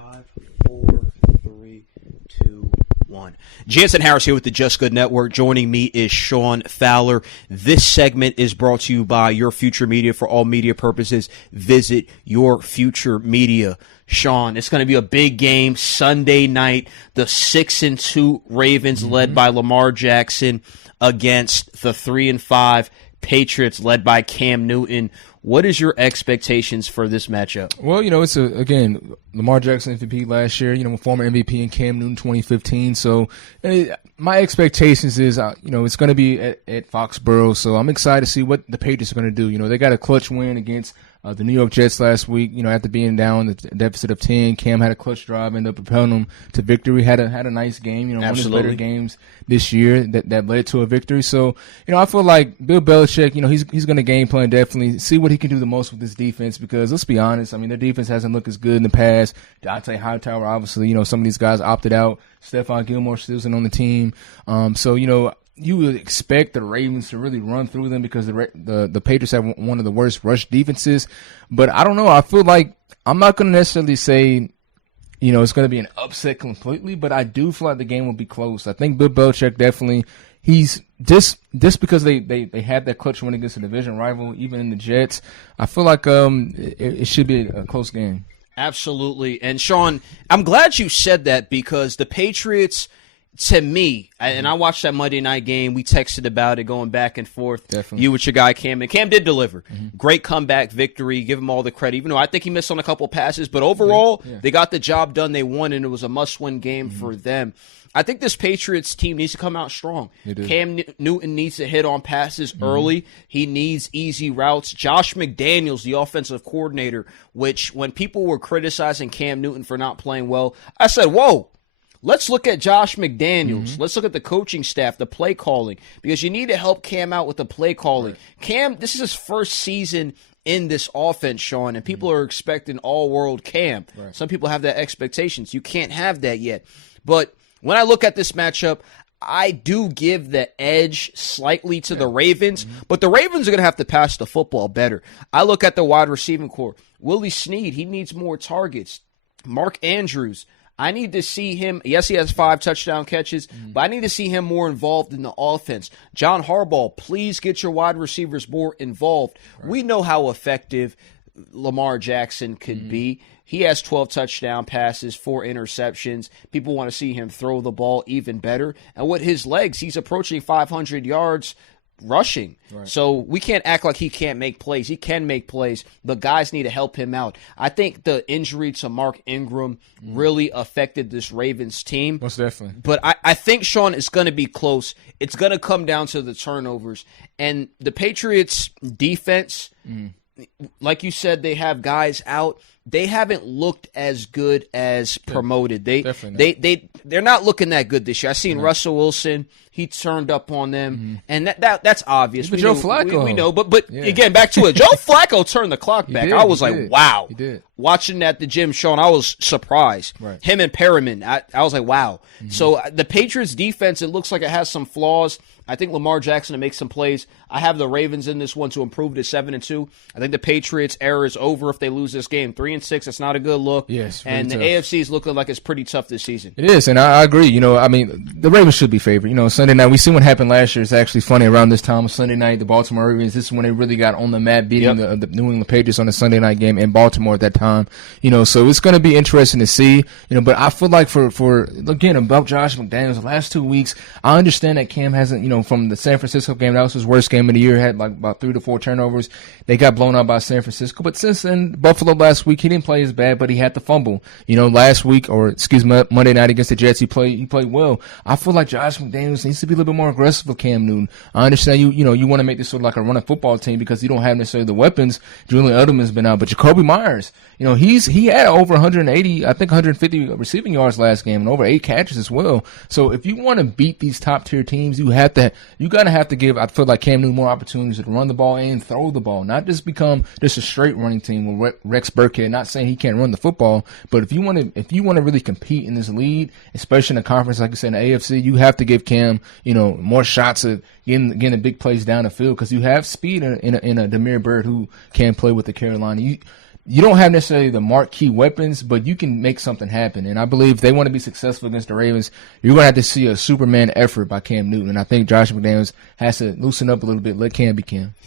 5, 4, 3, 2, 1. Jansen Harris here with the Just Good Network. Joining me is Sean Fowler. This segment is brought to you by Your Future Media. For all media purposes, visit Your Future Media. Sean, it's going to be a big game Sunday night. The 6-2 Ravens, led by Lamar Jackson, against the 3-5 Patriots, led by Cam Newton. What is your expectations for this matchup? Well, it's again, Lamar Jackson MVP last year, former MVP, and Cam Newton 2015. So my expectations is, it's going to be at Foxborough. So I'm excited to see what the Patriots are going to do. They got a clutch win against the New York Jets last week. After being down the deficit of 10, Cam had a clutch drive, ended up propelling them to victory. Had a nice game. One of his better games this year that led to a victory. So I feel like Bill Belichick, he's going to game plan definitely, see what he can do the most with this defense, because let's be honest, their defense hasn't looked as good in the past. Dante Hightower, obviously, some of these guys opted out. Stephon Gilmore still isn't on the team. So you would expect the Ravens to really run through them because the Patriots have one of the worst rush defenses. But I don't know. I feel like I'm not going to necessarily say, it's going to be an upset completely, but I do feel like the game will be close. I think Bill Belichick definitely, he's just because they had that clutch win against a division rival, even in the Jets, I feel like it should be a close game. Absolutely. And Sean, I'm glad you said that, because the Patriots, to me, and I watched that Monday night game, we texted about it, going back and forth. Definitely. You with your guy Cam, and Cam did deliver. Great comeback victory. Give him all the credit, even though I think he missed on a couple passes. But overall, they got the job done. They won, and it was a must-win game for them. I think this Patriots team needs to come out strong. Cam Newton needs to hit on passes early. He needs easy routes. Josh McDaniels, the offensive coordinator, which when people were criticizing Cam Newton for not playing well, I said, whoa. Let's look at Josh McDaniels. Let's look at the coaching staff, the play calling, because you need to help Cam out with the play calling. Cam, this is his first season in this offense, Sean, and people are expecting all-world Cam. Some people have that expectations. You can't have that yet. But when I look at this matchup, I do give the edge slightly to the Ravens, but the Ravens are going to have to pass the football better. I look at the wide receiving core. Willie Snead, he needs more targets. Mark Andrews, I need to see him. Yes, he has 5 touchdown catches, but I need to see him more involved in the offense. John Harbaugh, please get your wide receivers more involved. We know how effective Lamar Jackson could be. He has 12 touchdown passes, 4 interceptions. People want to see him throw the ball even better. And with his legs, he's approaching 500 yards rushing. So we can't act like he can't make plays. He can make plays, but guys need to help him out. I think the injury to Mark Ingram really affected this Ravens team. Most definitely. But I think, Sean, it's going to be close. It's going to come down to the turnovers. And the Patriots defense, like you said, they have guys out. They haven't looked as good as promoted. They're not looking that good this year. I seen Russell Wilson. He turned up on them, and that's obvious. But Joe Flacco, we know. But again, back to it. Joe Flacco turned the clock back. I was like, wow. He did. Watching at the gym, Sean, I was surprised. Him and Perriman, I was like, wow. So the Patriots defense, it looks like it has some flaws. I think Lamar Jackson to make some plays. I have the Ravens in this one to improve to 7-2. I think the Patriots' era is over if they lose this game. 3-6, that's not a good look. Yes, and the AFC is looking like it's pretty tough this season. It is, and I agree. The Ravens should be favored. Sunday night, we see what happened last year. It's actually funny around this time of Sunday night, the Baltimore Ravens, this is when they really got on the map, beating the New England Patriots on the Sunday night game in Baltimore at that time. So it's going to be interesting to see. But I feel like for again, about Josh McDaniels, the last 2 weeks, I understand that Cam hasn't, from the San Francisco game, that was his worst game of the year, had like about 3 to 4 turnovers. They got blown out by San Francisco. But since then, Buffalo last week, he didn't play as bad, but he had the fumble. Last week, Monday night against the Jets, he played well. I feel like Josh McDaniels needs to be a little bit more aggressive with Cam Newton. I understand you want to make this sort of like a running football team because you don't have necessarily the weapons. Julian Edelman's been out, but Jacoby Myers, he had over 180, I think 150 receiving yards last game and over 8 catches as well. So if you want to beat these top tier teams, you're gonna have to give, I feel like, Cam Newton more opportunities to run the ball and throw the ball, not just become just a straight running team with Rex Burkhead. Not saying he can't run the football, but if you want to really compete in this league, especially in a conference like you said in the AFC, you have to give Cam more shots at getting the big plays down the field because you have speed in a Damiere Byrd who can play with the Carolina. you don't have necessarily the marquee weapons, but you can make something happen. And I believe if they want to be successful against the Ravens, you're going to have to see a Superman effort by Cam Newton. And I think Josh McDaniels has to loosen up a little bit, let Cam be Cam.